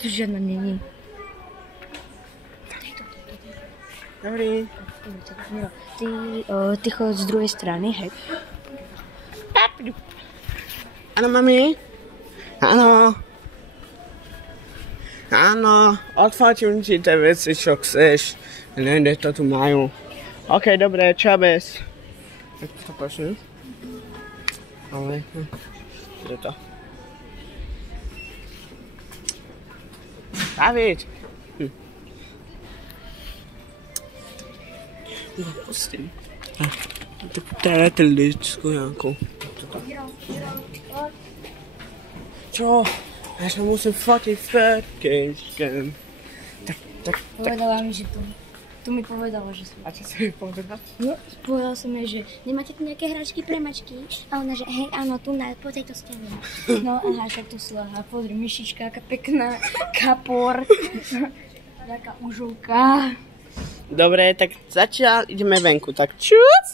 Tu žiadna není. Dobrý. Ty chod z druhej strany, hej. Áno, mami? Áno. Áno, odfotím ti tie veci, čo chceš. Neviem, kde to tu majú. OK, dobre, čabes. Tak to pošli. Ale, kde to? David! Pustím. Teda lidsku, Janku. Čo? Ja sa musím fotiť fotky. Tak. Povedala mi, že tu mi povedala, že sú. A čo si mi povedala? No, povedala som jej, že nemáte tu nejaké hračky pre mačky? A ona, že hej, áno, tu po tejto stene. No aha, však tu sú, aha, pozri, myšička, aká pekná, kapor, taká užulka. Dobre, tak zatiaľ ideme venku, tak čus!